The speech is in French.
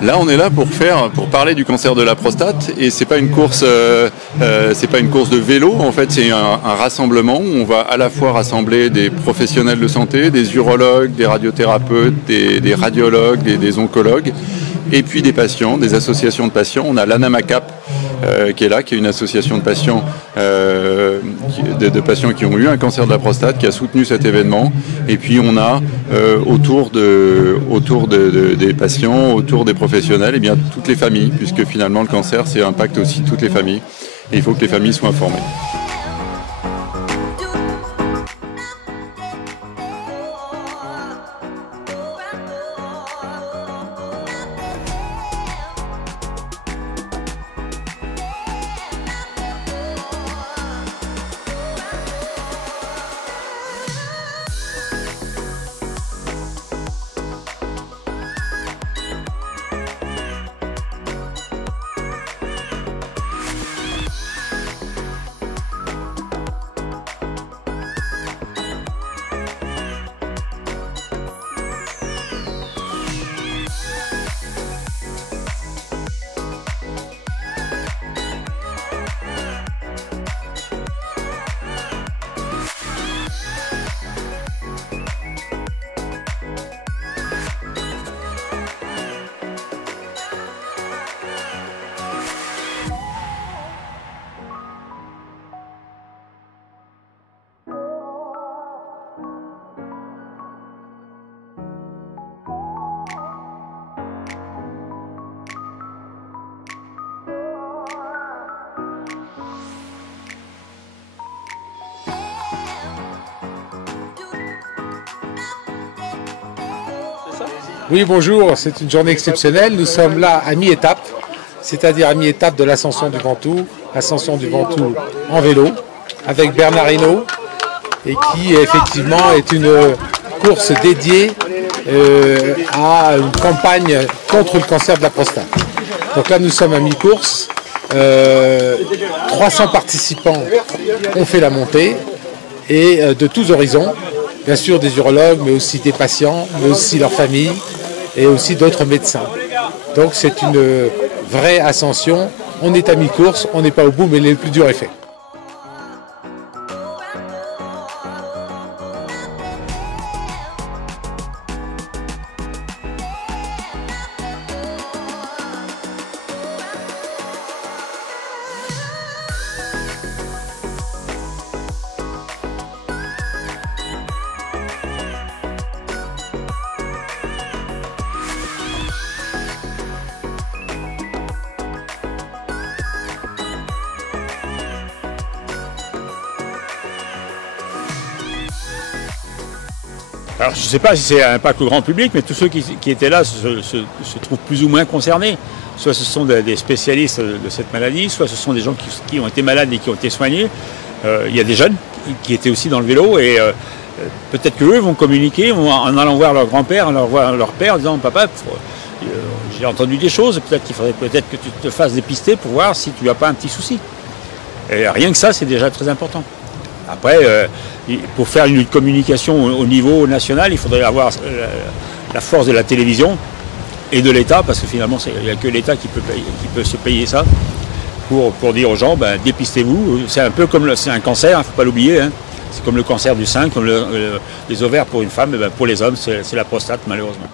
Là, on est là pour parler du cancer de la prostate, et c'est pas une course de vélo. En fait, c'est un rassemblement où on va à la fois rassembler des professionnels de santé, des urologues, des radiothérapeutes, des radiologues, des oncologues, et puis des patients, des associations de patients. On a l'ANAMACAP qui est là, qui est une association de patients, de patients qui ont eu un cancer de la prostate, qui a soutenu cet événement. Et puis on a autour des patients, autour des professionnels, et bien toutes les familles, puisque finalement le cancer, ça impacte aussi toutes les familles. Et il faut que les familles soient informées. Oui, bonjour, c'est une journée exceptionnelle. Nous sommes là à mi-étape, c'est-à-dire à mi-étape de l'ascension du Ventoux, ascension du Ventoux en vélo, avec Bernard Hinault, et qui effectivement est une course dédiée à une campagne contre le cancer de la prostate. Donc là, nous sommes à mi-course. 300 participants ont fait la montée, et de tous horizons, bien sûr des urologues, mais aussi des patients, mais aussi leurs familles, et aussi d'autres médecins. Donc c'est une vraie ascension. On est à mi-course, on n'est pas au bout, mais le plus dur est fait. Alors je ne sais pas si c'est un impact au grand public, mais tous ceux qui étaient là se trouvent plus ou moins concernés. Soit ce sont des spécialistes de cette maladie, soit ce sont des gens qui ont été malades et qui ont été soignés. Il y a des jeunes qui étaient aussi dans le vélo, et peut-être qu'eux vont communiquer en allant voir leur grand-père, en allant voir leur père, en disant « Papa, j'ai entendu des choses, peut-être qu'il faudrait que tu te fasses dépister pour voir si tu n'as pas un petit souci. » Et rien que ça, c'est déjà très important. Après, pour faire une communication au niveau national, il faudrait avoir la force de la télévision et de l'État, parce que finalement, il n'y a que l'État qui peut se payer ça, pour dire aux gens, ben, dépistez-vous. C'est un peu comme c'est un cancer, il ne faut pas l'oublier. Hein. C'est comme le cancer du sein, comme les ovaires pour une femme, ben, pour les hommes, c'est la prostate, malheureusement.